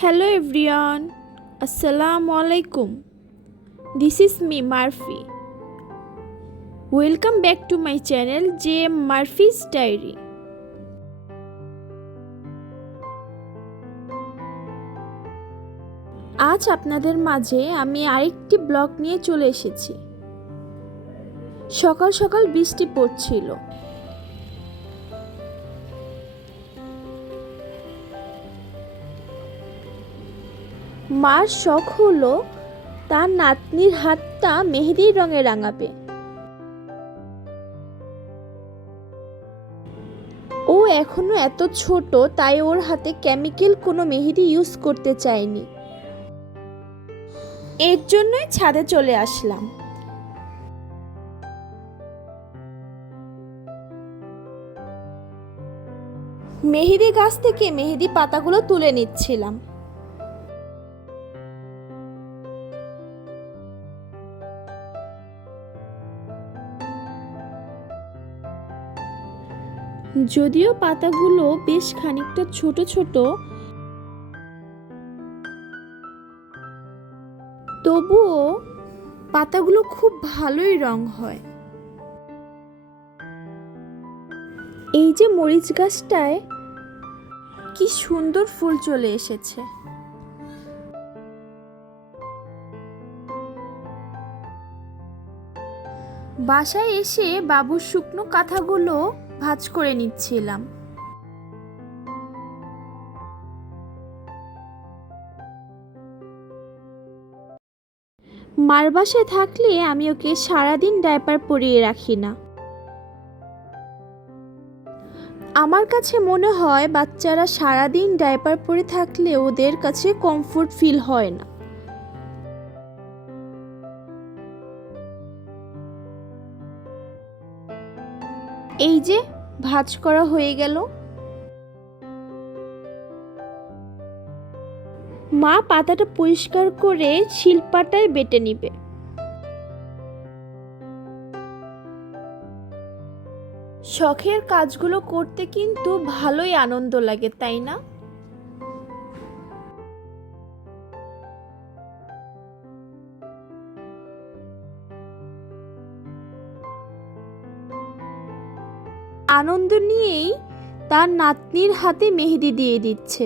Hello everyone, Assalamu alaikum. This is me Murphy. Welcome back to my channel JM Murphy's Diary. আজ আপনাদের মাঝে আমি আরেকটি blog নিয়ে চলে এসেছি। সকাল সকাল বৃষ্টি পড়ছিল। মার শখ হলো তার নাতনির হাতটা মেহেদির রঙে রাঙাবে। ও এখনো এত ছোট, তাই ওর হাতে কেমিক্যাল কোনো মেহেদি ইউজ করতে চায়নি। এর জন্যই ছাদে চলে আসলাম। মেহেদি গাছ থেকে মেহেদি পাতাগুলো তুলে নিচ্ছিলাম। যদিও পাতাগুলো বেশ খানিকটা ছোট ছোট, তবুও পাতাগুলো খুব ভালোই রং হয়। এই যে মরিচ গাছটায় কি সুন্দর ফুল চলে এসেছে। বাসায় এসে বাবুর শুকনো কাঁথাগুলো ভাঁজ করে নিচ্ছিলাম। মার বাসায় থাকলে আমি ওকে সারাদিন ডায়পার পরিয়ে রাখি না। আমার কাছে মনে হয় বাচ্চারা সারাদিন ডায়পার পরে থাকলে ওদের কাছে কমফোর্ট ফিল হয় না। এই যে ভাঁজ করা হয়ে গেল। মা পাতাটা পরিষ্কার করে শিলপাটায় বেটে নিবে। শখের কাজগুলো করতে কিন্তু ভালোই আনন্দ লাগে, তাই না? আনন্দ নিয়েই তার নাতনির হাতে মেহেদি দিয়ে দিচ্ছে।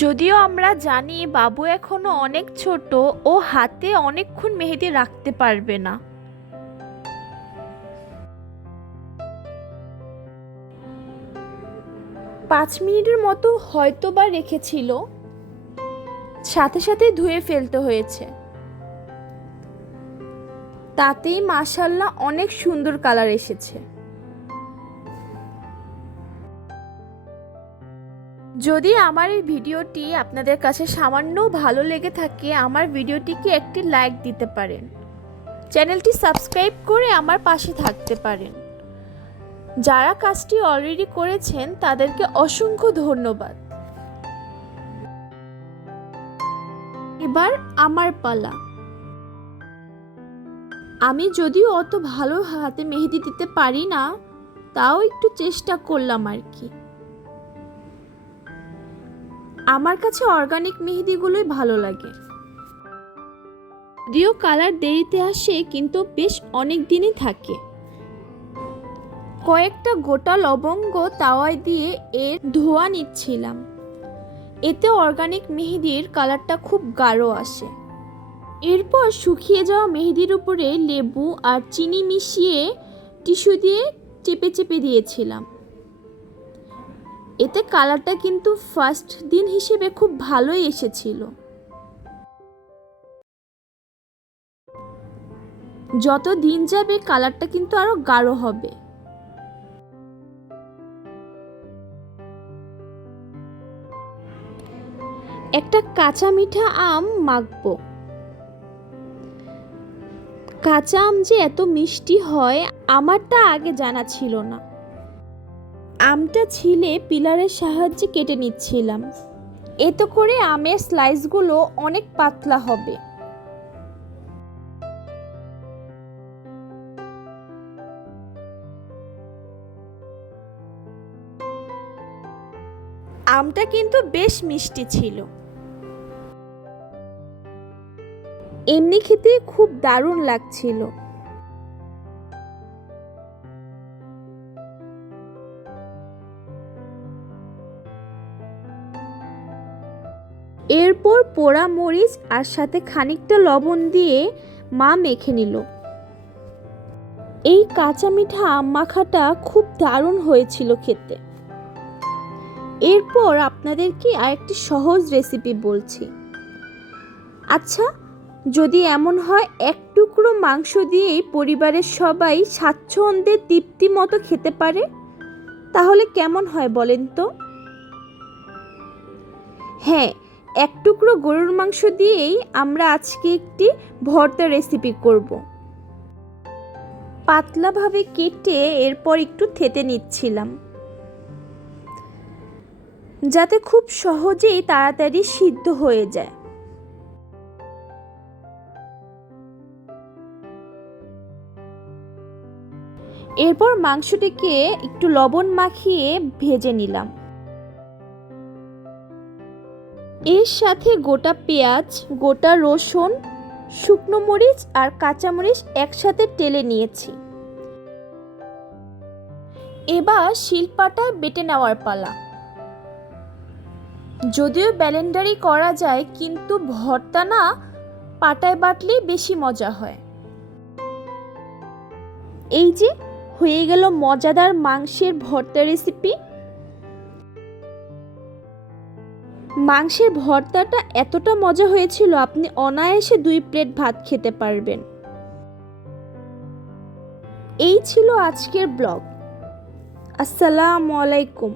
যদিও আমরা জানি বাবু এখনো অনেক ছোট, ও হাতে অনেকক্ষণ মেহেদি রাখতে পারবে না। পাঁচ মিনিটের মতো হয়তো বা রেখেছিল, সাথে সাথে ধুয়ে ফেলতে হয়েছে। তাতেই মাশাআল্লাহ অনেক সুন্দর কালার এসেছে। যদি আমার এই ভিডিওটি আপনাদের কাছে সামান্য ভালো লেগে থাকে, আমার ভিডিওটিকে একটি লাইক দিতে পারেন, চ্যানেলটি সাবস্ক্রাইব করে আমার পাশে থাকতে পারেন। যারা কাজটি অলরেডি করেছেন তাদেরকে অসংখ্য ধন্যবাদ। এবার আমার পালা। আমি যদিও অত ভালো হাতে মেহেদি দিতে পারি না, তাও একটু চেষ্টা করলাম আর কি। আমার কাছে অর্গানিক মেহেদিগুলোই ভালো লাগে। যদিও কালার দেরিতে আসে, কিন্তু বেশ অনেক দিনই থাকে। কয়েকটা গোটা লবঙ্গ তাওয়ায় দিয়ে এর ধোয়া নিচ্ছিলাম। এতে অর্গানিক মেহেদির কালারটা খুব গাঢ় আসে। এরপর শুকিয়ে যাওয়া মেহেদির উপরে লেবু আর চিনি মিশিয়ে টিস্যু দিয়ে চেপে চেপে দিয়েছিলাম। এতে কালারটা কিন্তু ফার্স্ট দিন হিসেবে খুব ভালোই এসেছিল। যত দিন যাবে কালারটা কিন্তু আরো গাঢ় হবে। একটা কাঁচা মিঠা আম মাখবো। কাঁচা আম যে এত মিষ্টি হয় আমারটা আগে জানা ছিল না। আমটা ছিলে পিলারের সাহায্যে কেটে নিচ্ছিলাম। এতে করে আমের স্লাইসগুলো অনেক পাতলা হবে। আমটা কিন্তু বেশ মিষ্টি ছিল। এমনি খেতে খুব দারুণ লাগছিল। এরপর পোড়া মরিচ আর সাথে খানিকটা লবণ দিয়ে মা মেখে নিল। এই কাঁচা মিঠা আম মাখাটা খুব দারুণ হয়েছিল খেতে। এরপর আপনাদেরকে আরেকটি সহজ রেসিপি বলছি। আচ্ছা, যদি এমন হয় এক টুকরো মাংস দিয়েই পরিবারের সবাই স্বাচ্ছন্দ্যে তৃপ্তি মতো খেতে পারে, তাহলে কেমন হয় বলেন তো? হ্যাঁ, এক টুকরো গরুর মাংস দিয়েই আমরা আজকে একটি ভর্তা রেসিপি করব। পাতলাভাবে কেটে এরপর একটু থেতে নিচ্ছিলাম, যাতে খুব সহজেই তাড়াতাড়ি সিদ্ধ হয়ে যায়। এরপর মাংসটিকে একটু লবণ মাখিয়ে ভেজে নিলাম। এর সাথে গোটা পেঁয়াজ, গোটা রসুন, শুকনো মরিচ আর কাঁচামরিচ একসাথে টেলে নিয়েছি। এবার শিলপাটায় বেটে নেওয়ার পালা। যদিও ব্লেন্ডারে করা যায়, কিন্তু ভর্তা না পাটায় বাটলেই বেশি মজা হয়। এই যে হয়ে গেল মজাদার মাংসের ভর্তা রেসিপি। মাংসের ভর্তাটা এতটা মজা হয়েছিল, আপনি অনায়াসে 2 প্লেট ভাত খেতে পারবেন। এই ছিল আজকের ব্লগ। আসসালামু আলাইকুম।